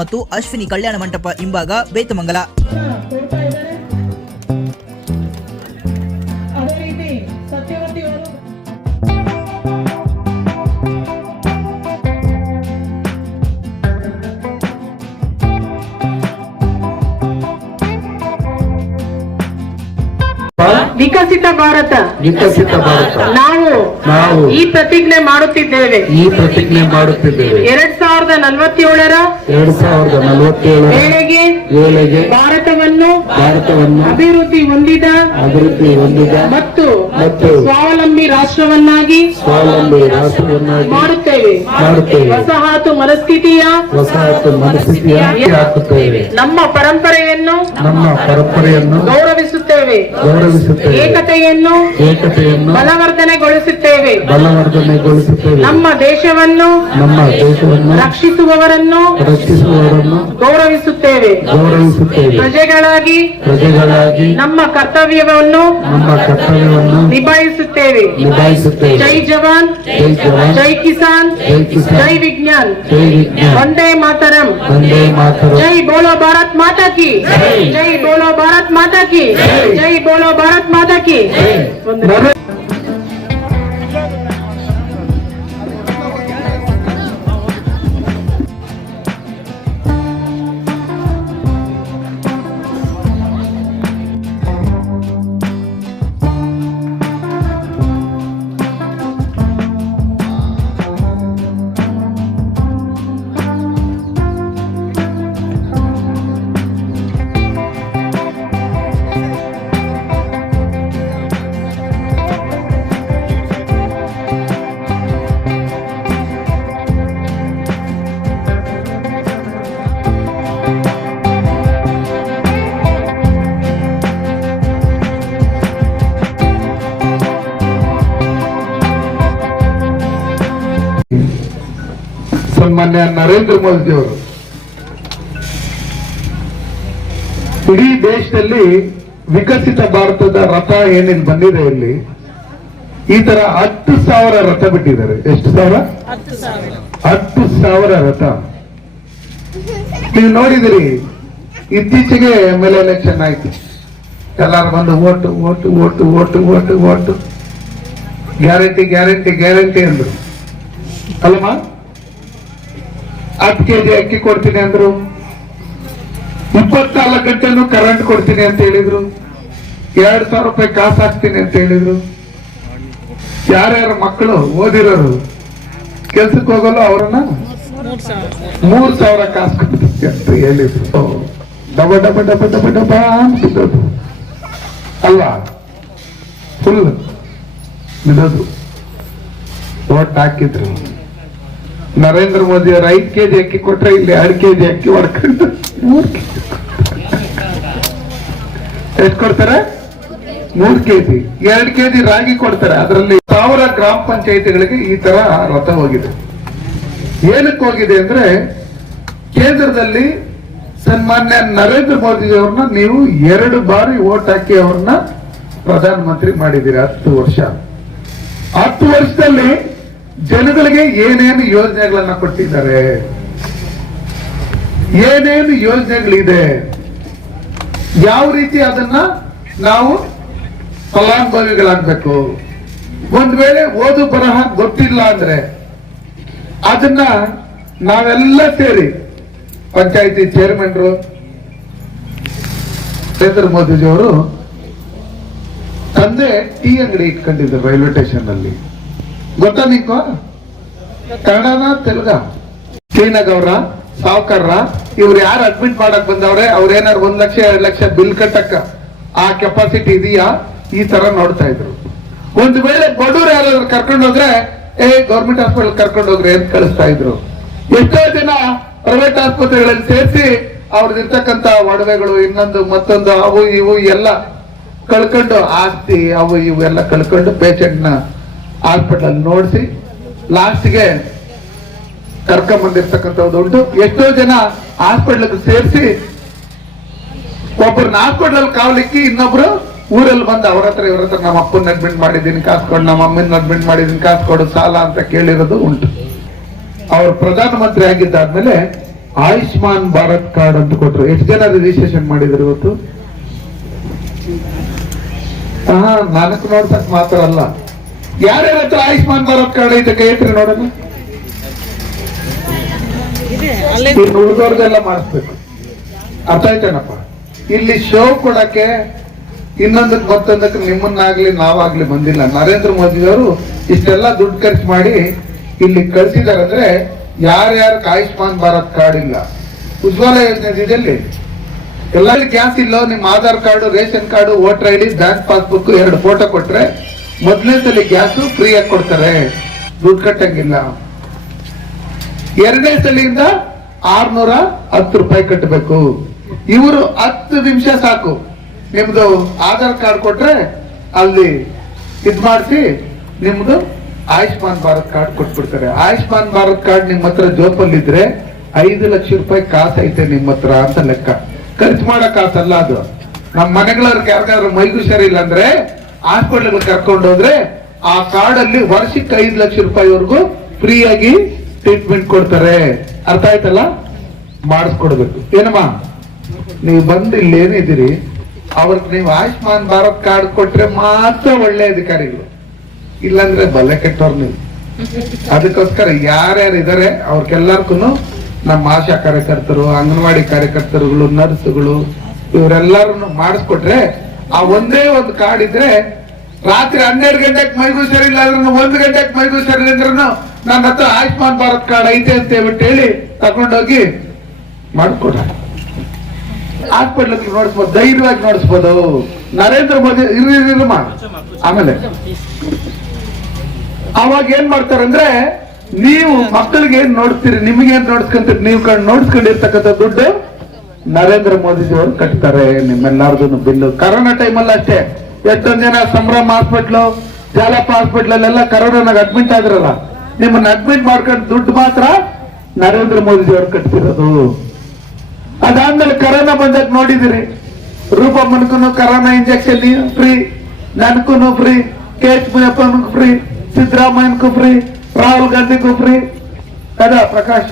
ಮತ್ತು ಅಶ್ವಿನಿ ಕಲ್ಯಾಣ ಮಂಟಪ ಹಿಂಭಾಗ ಬೇತಮಂಗಲ. ವಿಕಸಿತ ಭಾರತ. ವಿಕಸಿತ ಭಾರತ. ನಾವು ನಾವು ಈ ಪ್ರತಿಜ್ಞೆ ಮಾಡುತ್ತಿದ್ದೇವೆ. ಈ ಪ್ರತಿಜ್ಞೆ ಮಾಡುತ್ತಿದ್ದೇವೆ. ಎರಡ್ ಸಾವಿರದ ನಲವತ್ತೇಳರ ಎರಡ್ ಸಾವಿರದ ನಲವತ್ತೇಳರ ವೇಳೆಗೆ ವೇಳೆಗೆ ಭಾರತವನ್ನು ಭಾರತವನ್ನು ಅಭಿವೃದ್ಧಿ ಹೊಂದಿದ ಅಭಿವೃದ್ಧಿ ಹೊಂದಿದ ಮತ್ತು ಮತ್ತು ಸ್ವಾವಲಂಬಿ ರಾಷ್ಟ್ರವನ್ನಾಗಿ ಸ್ವಾವಲಂಬಿ ರಾಷ್ಟ್ರವನ್ನಾಗಿ ಮಾಡುತ್ತೇವೆ. ಮಾಡುತ್ತೇವೆ. ವಸಾಹತು ಮನಸ್ಥಿತಿಯ ವಸಾಹತು ಮನಸ್ಥಿತಿಯ ಹಾಕುತ್ತೇವೆ. ನಮ್ಮ ಪರಂಪರೆಯನ್ನು ನಮ್ಮ ಪರಂಪರೆಯನ್ನು ಗೌರವಿಸುತ್ತೇವೆ. ಗೌರವಿಸುತ್ತೇವೆ. ಏಕತೆಯನ್ನು ಏಕತೆಯನ್ನು ಬಲವರ್ಧನೆಗೊಳಿಸುತ್ತೇವೆ. ಬಲವರ್ಧನೆಗೊಳಿಸುತ್ತೇವೆ. ನಮ್ಮ ದೇಶವನ್ನು ನಮ್ಮ ದೇಶವನ್ನು ರಕ್ಷಿಸುವವರನ್ನು ರಕ್ಷಿಸುವವರನ್ನು ಗೌರವಿಸುತ್ತೇವೆ. ಗೌರವಿಸುತ್ತೇವೆ. ಪ್ರಜೆಗಳಾಗಿ ಪ್ರಜೆಗಳಾಗಿ ನಮ್ಮ ಕರ್ತವ್ಯವನ್ನು ನಮ್ಮ ಕರ್ತವ್ಯವನ್ನು ನಿಭಾಯಿಸುತ್ತೇವೆ. ನಿಭಾಯಿಸುತ್ತೇವೆ. ಜೈ ಜವಾನ್ ಜೈ ಜವಾನ್ ಜೈ ಕಿಸಾನ್ ಜೈ ಕಿಸಾನ್ ಜೈ ವಿಜ್ಞಾನ್. ಜೈ ವಿಜ್ಞಾನ್. ವಂದೇ ಮಾತರಂ. ವಂದೇ ಮಾತರಂ. ಜೈ ಬೋಲೋ ಭಾರತ್ ಮಾತಾ ಕಿ. ಜೈ. ಬೋಲೋ ಭಾರತ್ ಮಾತಾ ಕಿ. ಜೈ. ಬೋಲೋ ಭಾರತ್ ಮಾತಾ ಕಿ. ಸನ್ಮಾನ್ಯ ನರೇಂದ್ರ ಮೋದಿ ಅವರು. ಇಡೀ ದೇಶದಲ್ಲಿ ವಿಕಸಿತ ಭಾರತದ ರಥ ಏನೇನು ಬಂದಿದೆ ಇಲ್ಲಿ? ಈ ತರ ಹತ್ತು ಸಾವಿರ ರಥ ಬಿಟ್ಟಿದ್ದಾರೆ. ಎಷ್ಟು ಸಾವಿರ? ಹತ್ತು ಸಾವಿರ. ರಥ. ನೀವು ನೋಡಿದಿರಿ ಇತ್ತೀಚೆಗೆ ಎಂ ಎಲ್ ಎಲೆಕ್ಷನ್ ಆಯ್ತು. ಎಲ್ಲರೂ ಬಂದು vote vote vote vote vote vote. Guarantee guarantee guarantee ಅಂದ್ರು. ಅಲ್ಲಮ್ಮ ಹತ್ತು ಕೆಜಿ ಅಕ್ಕಿ ಕೊಡ್ತೀನಿ ಅಂದ್ರು. ಇಪ್ಪತ್ನಾಲ್ಕು ಗಂಟೆನೂ ಕರೆಂಟ್ ಕೊಡ್ತೀನಿ ಅಂತ ಹೇಳಿದ್ರು. ಎರಡ್ ಸಾವಿರ ರೂಪಾಯಿ ಕಾಸು ಹಾಕ್ತೀನಿ ಅಂತ ಹೇಳಿದ್ರು. ಯಾರ್ಯಾರ ಮಕ್ಕಳು ಓದಿರೋರು, ಕೆಲ್ಸಕ್ಕೆ ಹೋಗಲ್ಲ ಅವ್ರನ್ನ? ಮೂರ್ ಸಾವಿರ ಕಾಸು ಕೊಡ್ತೀನಿ ಅಂತ ಹೇಳಿದ್ರು. ಡಬ ಡಬ ಡಬ ಡಬ ಡಬ ಅಂತಿದ್ದದು. ಅಲ್ಲ ಫುಲ್ ಬಿಡೋದು ಓಟ್ ಹಾಕಿದ್ರು. ನರೇಂದ್ರ ಮೋದಿ ಅವ್ರು ಐದ್ ಕೆಜಿ ಅಕ್ಕಿ ಕೊಟ್ರೆ ಇಲ್ಲಿ ಎರಡು ಕೆಜಿ ಅಕ್ಕಿ ಹೊಡ್ಕೊಂಡು. ಮೂರ್ ಕೆಜಿ. ಎಷ್ಟು ಕೊಡ್ತಾರೆ? ಮೂರ್ ಕೆಜಿ. ಎರಡು ಕೆಜಿ ರಾಗಿ ಕೊಡ್ತಾರೆ. ಅದರಲ್ಲಿ ಸಾವಿರ ಗ್ರಾಮ ಪಂಚಾಯಿತಿಗಳಿಗೆ ಈ ತರ ರಥ ಹೋಗಿದೆ. ಏನಕ್ಕೆ ಹೋಗಿದೆ ಅಂದ್ರೆ ಕೇಂದ್ರದಲ್ಲಿ ಸನ್ಮಾನ್ಯ ನರೇಂದ್ರ ಮೋದಿ ಅವ್ರನ್ನ ನೀವು ಎರಡು ಬಾರಿ ಓಟ್ ಹಾಕಿ ಅವ್ರನ್ನ ಪ್ರಧಾನಮಂತ್ರಿ ಮಾಡಿದ್ದೀರಿ ಹತ್ತು ವರ್ಷ. ಹತ್ತು ವರ್ಷದಲ್ಲಿ ಜನಗಳಿಗೆ ಏನೇನು ಯೋಜನೆಗಳನ್ನ ಕೊಟ್ಟಿದ್ದಾರೆ? ಏನೇನು ಯೋಜನೆಗಳಿದೆ? ಯಾವ ರೀತಿ ಅದನ್ನ ನಾವು ಫಲಾನುಭವಿಗಳಾಗ್ಬೇಕು? ಒಂದ್ ವೇಳೆ ಓದು ಬರಹ ಗೊತ್ತಿಲ್ಲ ಅಂದ್ರೆ ಅದನ್ನ ನಾವೆಲ್ಲ ಸೇರಿ ಪಂಚಾಯತಿ ಚೇರ್ಮನ್ರು ನರೇಂದ್ರ ಮೋದಿಜಿಯವರು ತಂದೆ ಟೀ ಅಂಗಡಿ ಇಟ್ಕೊಂಡಿದ್ದರು ರೈಲ್ವೆ ಸ್ಟೇಷನ್ ಅಲ್ಲಿ ಗೊತ್ತಾ ನಿಂಕು? ಕನ್ನಡನ ತೆಲುಗ. ಶ್ರೀನಗೌರ ಸಾವ್ಕರ್ರ, ಇವ್ರು ಯಾರು ಅಡ್ಮಿಟ್ ಮಾಡಕ್ ಬಂದವ್ರೆ, ಅವ್ರ ಏನಾರು ಒಂದ್ ಲಕ್ಷ, ಎರಡ್ ಲಕ್ಷ ಬಿಲ್ ಕಟ್ಟಕ್ಕ ಆ ಕೆಪಾಸಿಟಿ ಇದೆಯಾ? ಈ ತರ ನೋಡ್ತಾ ಇದ್ರು. ಒಂದು ವೇಳೆ ಬಡವ್ರು ಯಾರಾದ್ರು ಕರ್ಕೊಂಡು ಹೋದ್ರೆ, ಏ ಗೌರ್ಮೆಂಟ್ ಹಾಸ್ಪಿಟಲ್ ಕರ್ಕೊಂಡು ಹೋಗ್ರೆ ಅಂತ ಕಳಿಸ್ತಾ ಇದ್ರು. ಎಷ್ಟೋ ದಿನ ಪ್ರೈವೇಟ್ ಆಸ್ಪತ್ರೆಗಳಲ್ಲಿ ಸೇರಿಸಿ ಅವ್ರದ್ದಿರ್ತಕ್ಕಂತ ಒಡವೆಗಳು, ಇನ್ನೊಂದು, ಮತ್ತೊಂದು, ಅವು ಇವು ಎಲ್ಲ ಕಳ್ಕೊಂಡು ಆಸ್ತಿ, ಅವು ಇವು ಎಲ್ಲ ಕಳ್ಕೊಂಡು ಪೇಷಂಟ್ನ ಹಾಸ್ಪಿಟಲ್ ನೋಡಿಸಿ ಲಾಸ್ಟ್ಗೆ ಕರ್ಕೊಂಬಂದಿರ್ತಕ್ಕಂಥದ್ದು ಉಂಟು. ಎಷ್ಟೋ ಜನ ಹಾಸ್ಪಿಟಲ್ ಸೇರಿಸಿ ಒಬ್ಬರನ್ನ ಹಾಸ್ಪಿಟಲ್ ಕಾವಲಿಕ್ಕಿ ಇನ್ನೊಬ್ರು ಊರಲ್ಲಿ ಬಂದು ಅವ್ರ ಹತ್ರ ಇವ್ರ ಹತ್ರ ನಮ್ಮ ಅಪ್ಪನ ಅಡ್ಮಿಟ್ ಮಾಡಿದ್ದೀನಿ ಕಾಸು ಕೊಡು ನಮ್ಮ ಅಮ್ಮನ ಅಡ್ಮಿಟ್ ಮಾಡಿದ್ದೀನಿ, ಕಾಸ್ಕೊಡು ಸಾಲ ಅಂತ ಕೇಳಿರೋದು ಉಂಟು. ಅವ್ರು ಪ್ರಧಾನಮಂತ್ರಿ ಆಗಿದ್ದಾದ್ಮೇಲೆ ಆಯುಷ್ಮಾನ್ ಭಾರತ್ ಕಾರ್ಡ್ ಅಂತ ಕೊಟ್ರು. ಎಷ್ಟು ಜನ ರಿಜಿಸ್ಟ್ರೇಷನ್ ಮಾಡಿದ್ರು ಇವತ್ತು? ಹಾ, ನಾಲ್ಕು ನೋಡ್ತಕ್ಕ ಮಾತ್ರ ಅಲ್ಲ. ಯಾರ್ಯಾರ ಹತ್ರ ಆಯುಷ್ಮಾನ್ ಭಾರತ್ ಕಾರ್ಡ್ ಐತೆ ಕೈ ಎತ್ತಿರಿ ನೋಡೋಣ ಉಳಿದವ್ರದೆಲ್ಲ ಮಾಡಿಸ್ಬೇಕು. ಅರ್ಥ ಆಯ್ತೇನಪ್ಪ? ಇಲ್ಲಿ ಶೋ ಕೊಡಕ್ಕೆ ಇನ್ನೊಂದಕ್ಕೆ ಮತ್ತೊಂದಕ್ಕೆ ನಿಮ್ಮನ್ನಾಗ್ಲಿ ನಾವಾಗ್ಲಿ ಬಂದಿಲ್ಲ. ನರೇಂದ್ರ ಮೋದಿ ಅವರು ಇಷ್ಟೆಲ್ಲ ದುಡ್ಡು ಖರ್ಚು ಮಾಡಿ ಇಲ್ಲಿ ಕಳಿಸಿದಾರಂದ್ರೆ ಯಾರ್ಯಾರಕ್ಕೆ ಆಯುಷ್ಮಾನ್ ಭಾರತ್ ಕಾರ್ಡ್ ಇಲ್ಲ? ಉಜ್ವಲ ಯೋಜನೆ ಇದೆಯಲ್ಲಿ ಎಲ್ಲರಿಗೂ ಗ್ಯಾಸ್ ಇಲ್ಲ, ನಿಮ್ಮ Aadhaar card, ration card, voter I D, bank passbook ಎರಡು ಫೋಟೋ ಕೊಟ್ರೆ ಮೊದಲನೇ ಸಲ ಗ್ಯಾಸು ಫ್ರೀ ಆಗಿ ಕೊಡ್ತಾರೆ. ದುಡ್ಡು ಕಟ್ಟಂಗಿಲ್ಲ. ಎರಡನೇ ಸಲಿಂದ ಆರ್ನೂರ ಹತ್ತು ರೂಪಾಯಿ ಕಟ್ಟಬೇಕು. ಇವರು ಹತ್ತು ನಿಮಿಷ ಸಾಕು. ನಿಮ್ದು ಆಧಾರ್ ಕಾರ್ಡ್ ಕೊಟ್ರೆ ಅಲ್ಲಿ ಇದ್ ಮಾಡಿಸಿ ನಿಮ್ದು ಆಯುಷ್ಮಾನ್ ಭಾರತ್ ಕಾರ್ಡ್ ಕೊಟ್ಬಿಡ್ತಾರೆ. ಆಯುಷ್ಮಾನ್ ಭಾರತ್ ಕಾರ್ಡ್ ನಿಮ್ಮ ಹತ್ರ ಜೋಪಲ್ಲಿದ್ರೆ ಐದು ಲಕ್ಷ ರೂಪಾಯಿ ಕಾಸು ಐತೆ ನಿಮ್ಮ ಹತ್ರ ಅಂತ ಲೆಕ್ಕ. ಖರ್ಚು ಮಾಡೋ ಕಾಸಲ್ಲ ಅದು. ನಮ್ಮ ಮನೆಗಳವ್ರಿಗೆ ಯಾರಿಗಾದ್ರು ಮೈಗೂ ಸರಿ ಇಲ್ಲ ಅಂದ್ರೆ ಹಾಸ್ಪಿಟಲ್ ಕರ್ಕೊಂಡು ಹೋದ್ರೆ ಆ ಕಾರ್ಡ್ ಅಲ್ಲಿ ವರ್ಷಕ್ಕೆ ಐದು ಲಕ್ಷ ರೂಪಾಯಿವರೆಗೂ ಫ್ರೀ ಆಗಿ ಟ್ರೀಟ್ಮೆಂಟ್ ಕೊಡ್ತಾರೆ. ಅರ್ಥ ಆಯ್ತಲ್ಲ? ಮಾಡಿಸ್ಕೊಡ್ಬೇಕು. ಏನಮ್ಮ? ನೀವು ಬಂದು ಇಲ್ಲಿ ಏನಿದ್ದೀರಿ ಅವ್ರಿಗೆ ನೀವು ಆಯುಷ್ಮಾನ್ ಭಾರತ್ ಕಾರ್ಡ್ ಕೊಟ್ರೆ ಮಾತ್ರ ಒಳ್ಳೆ ಅಧಿಕಾರಿಗಳು. ಇಲ್ಲಾಂದ್ರೆ ಬಲೆ ಕೆಟ್ಟವ್ರು ನೀವು. ಅದಕ್ಕೋಸ್ಕರ ಯಾರ್ಯಾರು ಇದಾರೆ ಅವ್ರಿಗೆಲ್ಲರಿಗೂ ನಮ್ಮ ಆಶಾ ಕಾರ್ಯಕರ್ತರು, ಅಂಗನವಾಡಿ ಕಾರ್ಯಕರ್ತರುಗಳು, ನರ್ಸ್ಗಳು, ಇವರೆಲ್ಲರನ್ನು ಮಾಡಿಸ್ಕೊಟ್ರೆ ಆ ಒಂದೇ ಒಂದು ಕಾರ್ಡ್ ಇದ್ರೆ ರಾತ್ರಿ ಹನ್ನೆರಡು ಗಂಟೆಗೆ ಮೈಗೂ ಸರಿಲ್ಲ ಅಂದ್ರೂ ಒಂದು ಗಂಟೆಗೆ ಮೈಗೂ ಸರಿಲ್ಲ ಅಂದ್ರೂ ನನ್ನ ಹತ್ರ ಆಯುಷ್ಮಾನ್ ಭಾರತ್ ಕಾರ್ಡ್ ಐತೆ ಅಂತ ಹೇಳ್ಬಿಟ್ಟು ಹೇಳಿ ತಗೊಂಡೋಗಿ ಮಾಡ್ಕೊಡ. ಹಾಸ್ಪಿಟ್ಲ್ ನೋಡಿಸ್ಬೋದು, ಧೈರ್ಯವಾಗಿ ನೋಡಿಸ್ಬೋದು. ನರೇಂದ್ರ ಮೋದಿ ಇರ್ರಿ ಮಾಡ. ಆಮೇಲೆ ಅವಾಗ ಏನ್ ಮಾಡ್ತಾರಂದ್ರೆ ನೀವು ಮಕ್ಕಳಿಗೆ ಏನ್ ನೋಡ್ತೀರಿ, ನಿಮ್ಗೆ ಏನ್ ನೋಡ್ಸ್ಕೊಂತೀರಿ, ನೀವು ಕಣ್ ನೋಡ್ಸ್ಕೊಂಡಿರ್ತಕ್ಕಂಥ ದುಡ್ಡು ನರೇಂದ್ರ ಮೋದಿಜಿಯವರು ಕಟ್ತಾರೆ ನಿಮ್ಮೆಲ್ಲಾರ್ದು ಬಿಲ್ಲು. ಕರೋನಾ ಟೈಮಲ್ಲಿ ಅಷ್ಟೇ, ಎಷ್ಟೊಂದು ಜನ ಸಂಭ್ರಮ ಹಾಸ್ಪಿಟ್ಲು ಜಾಲಪ್ಪ ಹಾಸ್ಪಿಟ್ಲಲ್ಲೆಲ್ಲ ಕರೋನಾ ಅಡ್ಮಿಟ್ ಆದ್ರಲ್ಲ, ನಿಮ್ಮನ್ನ ಅಡ್ಮಿಟ್ ಮಾಡ್ಕೊಂಡು ದುಡ್ಡು ಮಾತ್ರ ನರೇಂದ್ರ ಮೋದಿಜಿಯವರು ಕಟ್ತಿರೋದು. ಅದಾದ್ಮೇಲೆ ಕರೋನಾ ಬಂದಾಗ ನೋಡಿದಿರಿ. ರೂಪ ಮನ್ಕುನು ಕರೋನಾ ಇಂಜೆಕ್ಷನ್ ಫ್ರೀ ನನ್ಕುನು ಫ್ರೀ ಕೆ ಎಚ್ ಮುನಿಯಪ್ಪನಿಗೂ ಫ್ರೀ ಸಿದ್ದರಾಮಯ್ಯನಿಗೂ ಫ್ರೀ ರಾಹುಲ್ ಗಾಂಧಿ ಫ್ರೀ ಅದ ಪ್ರಕಾಶ್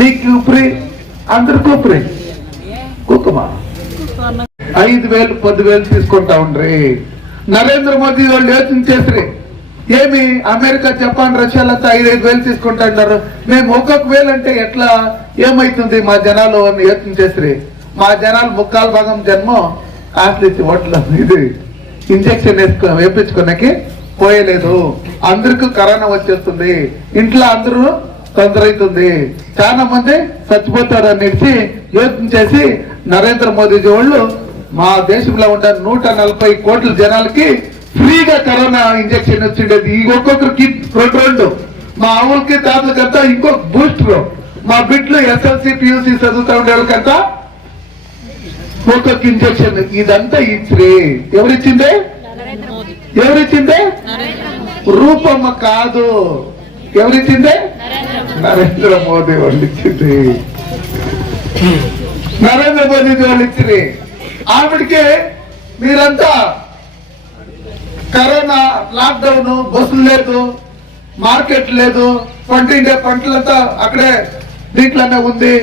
ನೀಕ್ಯೂ ಫ್ರೀ ಅಂದ್ರಕ್ಕೂ ಫ್ರೀ ఐదు వేలు పది వేలు తీసుకుంటా ఉండ్రి. నరేంద్ర మోదీ వాళ్ళు యోచన చేసిరి ఏమి అమెరికా జపాన్ రష్యాలంతా ఐదైదు వేలు తీసుకుంటా ఉన్నారు. మేము ఒక్కొక్క వేలు అంటే ఎట్లా ఏమైతుంది మా జనాలు అని యోచన చేసిరి మా జనాలు ముక్కాలు భాగం జన్మ ఆశలిచ్చి ఓట్ల ఇది ఇంజెక్షన్ వేసుకో వేపించుకున్నకి పోయలేదు. అందరికి కరోనా వచ్చేస్తుంది. ఇంట్లో అందరూ తొందర అవుతుంది చాలా మంది చచ్చిపోతారు అనేసి యోచన చేసి నరేంద్ర మోదీజీ వాళ్ళు మా దేశంలో ఉన్న నూట నలభై కోట్ల జనాలకి ఫ్రీగా కరోనా ఇంజెక్షన్ వచ్చిండేది. ఈ ఒక్కొక్కరికి రెండు రెండు. మా ఆవులకి తాతలకంతా ఇంకొక బూస్టర్. మా బిడ్లు ఎస్ఎల్సి పియూసి చదువుతా ఉండే వాళ్ళకంతా ఒక్కొక్క ఇంజెక్షన్. ఇదంతా ఇచ్చి ఎవరిచ్చిందే? ఎవరిచ్చిందే? రూపమ్మ కాదు. ఎవరిచ్చిందే? నరేంద్ర మోదీ వాళ్ళు ఇచ్చింది నరేంద్ర మోదీ వాళ్ళు ఇచ్చింది. ఆవిడకి మీరంతా కరోనా లాక్డౌన్ బస్సులు లేదు మార్కెట్ లేదు పండిండే పంటలంతా అక్కడే దీంట్లోనే ఉంది.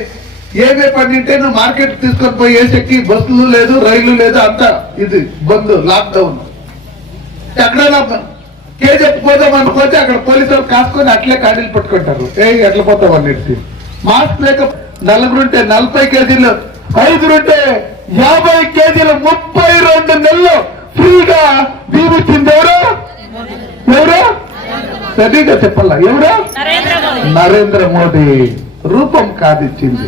ఏమే పండింటే నువ్వు మార్కెట్ తీసుకొని పోయి వేసెక్కి బస్సులు లేదు రైలు లేదు అంతా ఇది బంద్ లాక్డౌన్ ఎక్కడైనా కేజీఎఫ్ పోదాం అనుకోతే అక్కడ పోలీసులు కాసుకొని అట్లే కాడీలు పట్టుకుంటారు. ఏ ఎట్లా పోతాం అన్నిటి మాస్క్ లేక నలుగురుంటే నలభై కేజీలు ఐదురుంటే యాభై కేజీలు ముప్పై రెండు నెలలు ఫ్రీగా దీవిచ్చింది ఎవరు? ఎవరు సరిగా చెప్పాల? ఎవరు? నరేంద్ర మోదీ. రూపం కాదిచ్చింది?